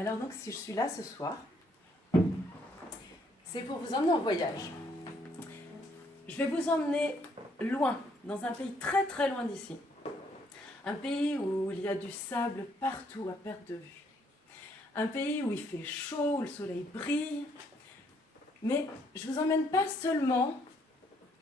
Alors donc, si je suis là ce soir, c'est pour vous emmener en voyage. Je vais vous emmener loin, dans un pays très très loin d'ici. Un pays où il y a du sable partout à perte de vue. Un pays où il fait chaud, où le soleil brille. Mais je ne vous emmène pas seulement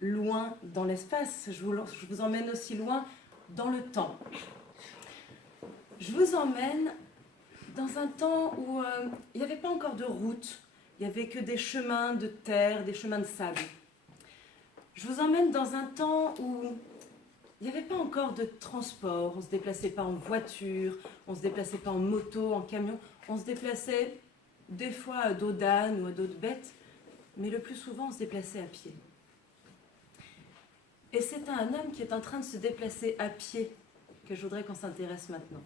loin dans l'espace, je vous emmène aussi loin dans le temps. Je vous emmène dans un temps où il n'y avait pas encore de route, il n'y avait que des chemins de terre, des chemins de sable. Je vous emmène dans un temps où il n'y avait pas encore de transport, on ne se déplaçait pas en voiture, on ne se déplaçait pas en moto, en camion, on se déplaçait des fois à dos d'âne ou à dos de bête, mais le plus souvent on se déplaçait à pied. Et c'est un homme qui est en train de se déplacer à pied que je voudrais qu'on s'intéresse maintenant.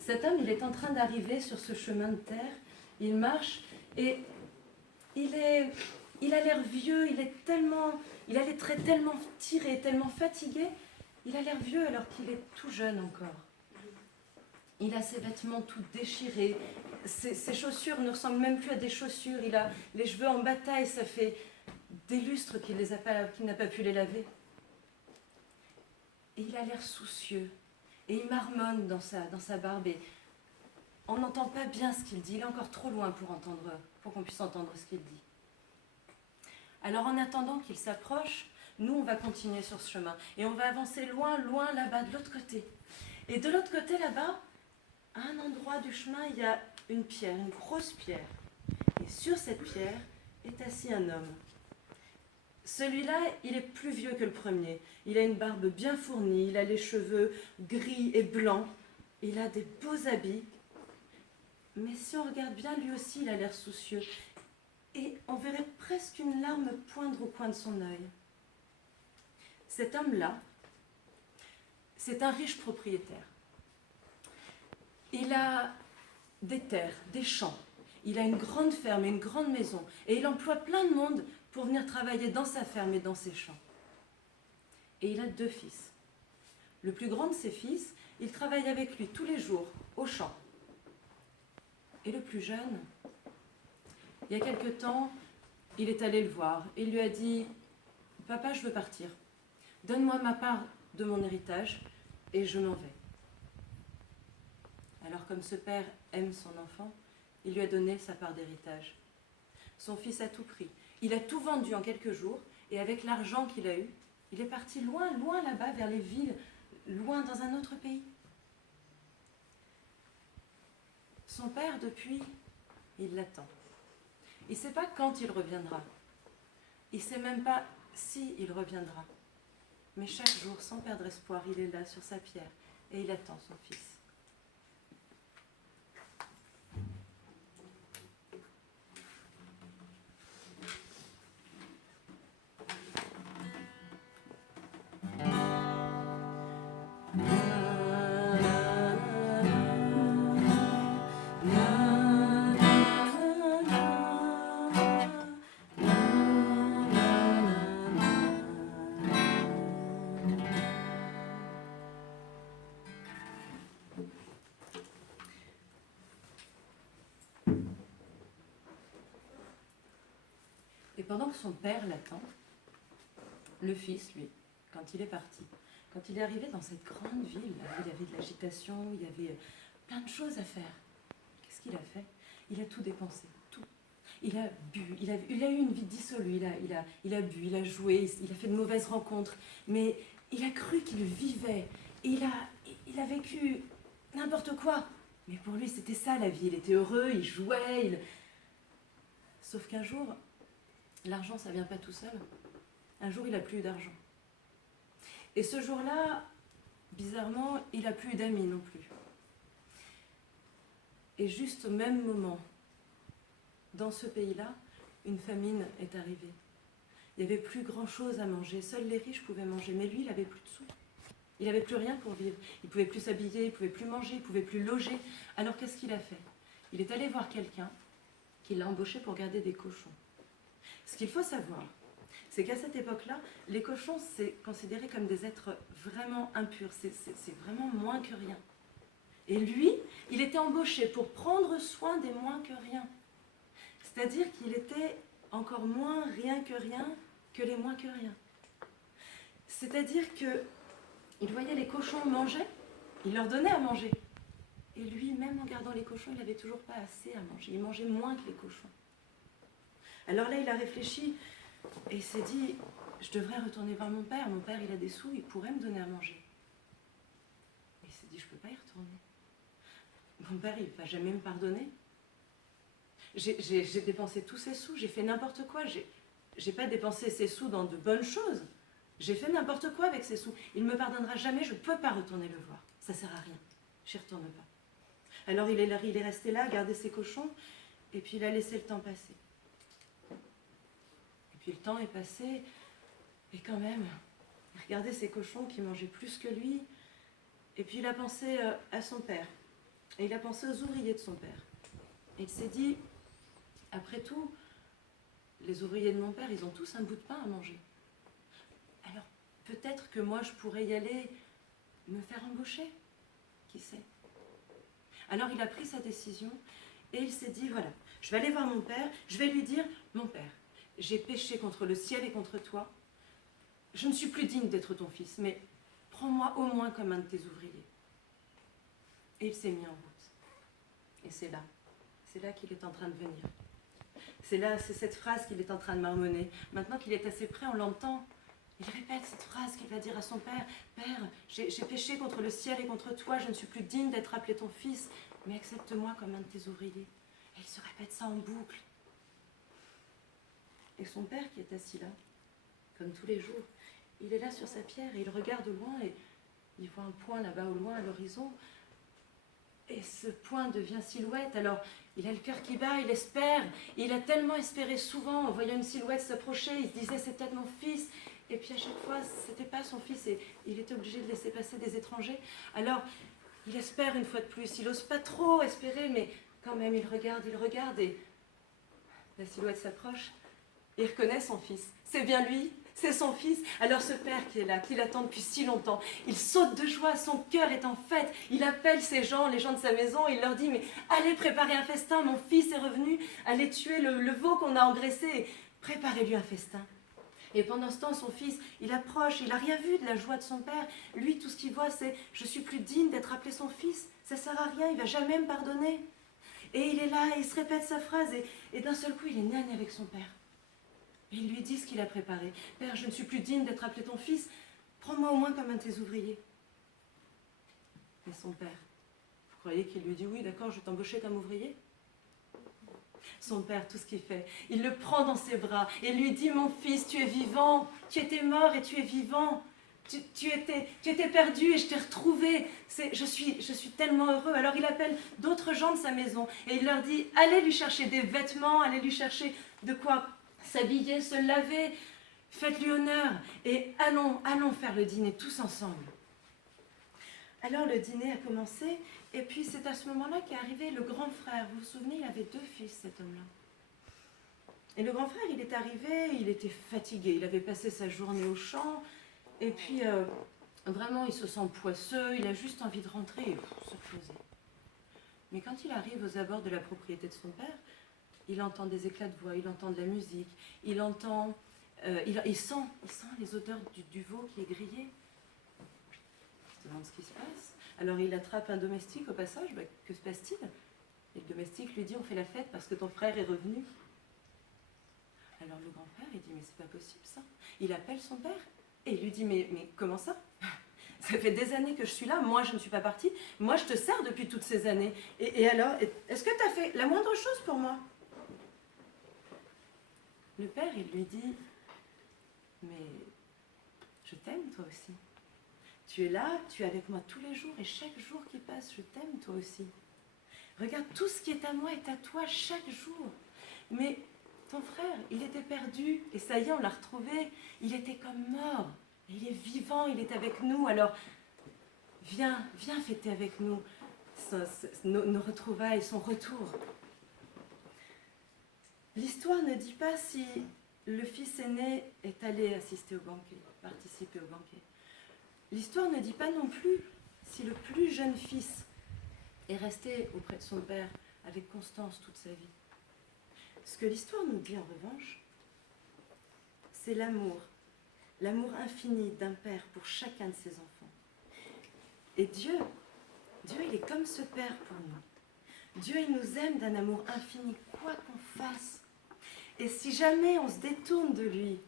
Cet homme, il est en train d'arriver sur ce chemin de terre, il marche et il a l'air vieux, il a les traits tellement tirés, tellement fatigué, il a l'air vieux alors qu'il est tout jeune encore. Il a ses vêtements tout déchirés, ses chaussures ne ressemblent même plus à des chaussures, il a les cheveux en bataille, ça fait des lustres qu'il n'a pas pu les laver. Et il a l'air soucieux, et il marmonne dans sa barbe, et on n'entend pas bien ce qu'il dit, il est encore trop loin pour qu'on puisse entendre ce qu'il dit. Alors en attendant qu'il s'approche, nous on va continuer sur ce chemin, et on va avancer loin, loin là-bas, de l'autre côté. Et de l'autre côté là-bas, à un endroit du chemin, il y a une pierre, une grosse pierre. Et sur cette pierre est assis un homme. Celui-là, il est plus vieux que le premier. Il a une barbe bien fournie, il a les cheveux gris et blancs, il a des beaux habits. Mais si on regarde bien, lui aussi, il a l'air soucieux. Et on verrait presque une larme poindre au coin de son œil. Cet homme-là, c'est un riche propriétaire. Il a des terres, des champs. Il a une grande ferme et une grande maison. Et il emploie plein de monde pour venir travailler dans sa ferme et dans ses champs. Et il a 2 fils. Le plus grand de ses fils, il travaille avec lui tous les jours au champ. Et le plus jeune, il y a quelque temps, il est allé le voir et il lui a dit « Papa, je veux partir. Donne-moi ma part de mon héritage et je m'en vais. » Alors comme ce père aime son enfant, il lui a donné sa part d'héritage. Son fils a tout pris. Il a tout vendu en quelques jours et avec l'argent qu'il a eu, il est parti loin, loin là-bas vers les villes, loin dans un autre pays. Son père, depuis, il l'attend. Il ne sait pas quand il reviendra. Il ne sait même pas si il reviendra. Mais chaque jour, sans perdre espoir, il est là sur sa pierre et il attend son fils. Et pendant que son père l'attend, le fils, lui, quand il est parti, quand il est arrivé dans cette grande ville, là, il y avait de l'agitation, il y avait plein de choses à faire. Qu'est-ce qu'il a fait? Il a tout dépensé, tout. Il a bu, il a eu une vie dissolue, il a bu, il a joué, il a fait de mauvaises rencontres, mais il a cru qu'il vivait, il a vécu n'importe quoi. Mais pour lui, c'était ça la vie, il était heureux, il jouait, Sauf qu'un jour, l'argent, ça ne vient pas tout seul. Un jour, il n'a plus eu d'argent. Et ce jour-là, bizarrement, il n'a plus d'amis non plus. Et juste au même moment, dans ce pays-là, une famine est arrivée. Il n'y avait plus grand-chose à manger. Seuls les riches pouvaient manger. Mais lui, il n'avait plus de sous. Il n'avait plus rien pour vivre. Il ne pouvait plus s'habiller, il ne pouvait plus manger, il ne pouvait plus loger. Alors qu'est-ce qu'il a fait? Il est allé voir quelqu'un qui l'a embauché pour garder des cochons. Ce qu'il faut savoir, c'est qu'à cette époque-là, les cochons, c'est considéré comme des êtres vraiment impurs. C'est vraiment moins que rien. Et lui, il était embauché pour prendre soin des moins que rien. C'est-à-dire qu'il était encore moins rien que les moins que rien. C'est-à-dire qu'il voyait les cochons manger, il leur donnait à manger. Et lui, même en gardant les cochons, il n'avait toujours pas assez à manger. Il mangeait moins que les cochons. Alors là, il a réfléchi et il s'est dit, je devrais retourner voir mon père. Mon père, il a des sous, il pourrait me donner à manger. Et il s'est dit, je ne peux pas y retourner. Mon père, il ne va jamais me pardonner. J'ai dépensé tous ces sous, j'ai fait n'importe quoi. J'ai pas dépensé ces sous dans de bonnes choses. J'ai fait n'importe quoi avec ces sous. Il ne me pardonnera jamais, je ne peux pas retourner le voir. Ça ne sert à rien. J'y retourne pas. Alors il est resté là, garder ses cochons, et puis il a laissé le temps passer. Et puis le temps est passé, et quand même, il regardait ses cochons qui mangeaient plus que lui, et puis il a pensé à son père, et il a pensé aux ouvriers de son père. Et il s'est dit, après tout, les ouvriers de mon père, ils ont tous un bout de pain à manger. Alors peut-être que moi je pourrais y aller, me faire embaucher, qui sait. Alors il a pris sa décision et il s'est dit, voilà, je vais aller voir mon père, je vais lui dire, mon père, j'ai péché contre le ciel et contre toi, je ne suis plus digne d'être ton fils, mais prends-moi au moins comme un de tes ouvriers. Et il s'est mis en route. Et c'est là qu'il est en train de venir. C'est cette phrase qu'il est en train de marmonner. Maintenant qu'il est assez près, on l'entend. Il répète cette phrase qu'il va dire à son père. Père, j'ai péché contre le ciel et contre toi, je ne suis plus digne d'être appelé ton fils, mais accepte-moi comme un de tes ouvriers. Et il se répète ça en boucle. Et son père qui est assis là, comme tous les jours, il est là sur sa pierre et il regarde au loin et il voit un point là-bas au loin à l'horizon. Et ce point devient silhouette. Alors, il a le cœur qui bat, il espère. Il a tellement espéré souvent en voyant une silhouette s'approcher. Il se disait, c'est peut-être mon fils. Et puis à chaque fois, c'était pas son fils et il était obligé de laisser passer des étrangers. Alors, il espère une fois de plus. Il n'ose pas trop espérer, mais quand même, il regarde et la silhouette s'approche. Il reconnaît son fils. C'est bien lui, c'est son fils. Alors ce père qui est là, qui l'attend depuis si longtemps, il saute de joie, son cœur est en fête. Il appelle ces gens, les gens de sa maison, il leur dit, mais allez préparer un festin, mon fils est revenu, allez tuer le veau qu'on a engraissé, préparez-lui un festin. Et pendant ce temps, son fils, il approche, il n'a rien vu de la joie de son père. Lui, tout ce qu'il voit, c'est « je suis plus digne d'être appelé son fils, ça ne sert à rien, il ne va jamais me pardonner ». Et il est là, et il se répète sa phrase, et d'un seul coup, il est nagne avec son père. Et il lui dit ce qu'il a préparé. « Père, je ne suis plus digne d'être appelé ton fils, prends-moi au moins comme un de tes ouvriers. » Et son père, vous croyez qu'il lui dit « oui, d'accord, je vais t'embaucher comme ouvrier ?» Son père, tout ce qu'il fait, il le prend dans ses bras et lui dit, mon fils, tu es vivant, tu étais mort et tu es vivant, tu étais perdu et je t'ai retrouvé, je suis tellement heureux. Alors il appelle d'autres gens de sa maison et il leur dit, allez lui chercher des vêtements, allez lui chercher de quoi s'habiller, se laver, faites-lui honneur et allons faire le dîner tous ensemble. Alors le dîner a commencé, et puis c'est à ce moment-là qu'est arrivé le grand frère. Vous vous souvenez, il avait 2 fils, cet homme-là. Et le grand frère, il est arrivé, il était fatigué, il avait passé sa journée au champ, et puis vraiment il se sent poisseux, il a juste envie de rentrer et se reposer. Mais quand il arrive aux abords de la propriété de son père, il entend des éclats de voix, il entend de la musique, il sent les odeurs du veau qui est grillé. Il se demande ce qui se passe. Alors il attrape un domestique au passage, que se passe-t-il? Et le domestique lui dit, on fait la fête parce que ton frère est revenu. Alors le grand-père, il dit, mais c'est pas possible ça. Il appelle son père et il lui dit, mais comment ça? Ça fait des années que je suis là, moi je ne suis pas partie, moi je te sers depuis toutes ces années. Et alors, est-ce que tu as fait la moindre chose pour moi? Le père, il lui dit, mais je t'aime toi aussi. Tu es là, tu es avec moi tous les jours, et chaque jour qui passe, je t'aime toi aussi. Regarde, tout ce qui est à moi est à toi chaque jour. Mais ton frère, il était perdu, et ça y est, on l'a retrouvé. Il était comme mort, et il est vivant, il est avec nous. Alors, viens fêter avec nous nos retrouvailles, son retour. L'histoire ne dit pas si le fils aîné est allé assister au banquet, participer au banquet. L'histoire ne dit pas non plus si le plus jeune fils et rester auprès de son Père avec constance toute sa vie. Ce que l'histoire nous dit en revanche, c'est l'amour infini d'un Père pour chacun de ses enfants. Et Dieu, il est comme ce Père pour nous. Dieu, il nous aime d'un amour infini, quoi qu'on fasse. Et si jamais on se détourne de lui,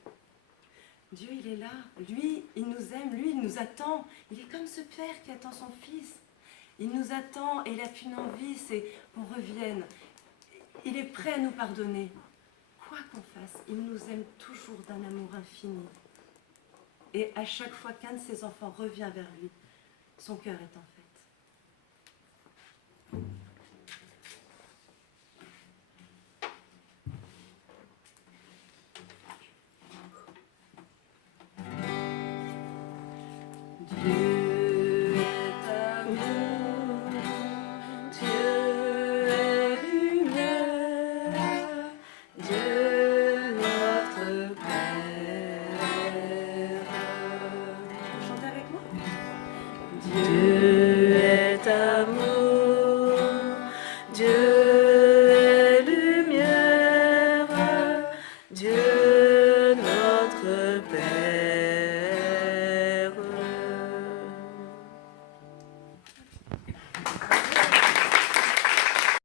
Dieu, il est là. Lui, il nous aime. Lui, il nous attend. Il est comme ce Père qui attend son Fils. Il nous attend et il n'a qu'une envie, c'est qu'on revienne. Il est prêt à nous pardonner. Quoi qu'on fasse, il nous aime toujours d'un amour infini. Et à chaque fois qu'un de ses enfants revient vers lui, son cœur est en fête. Dieu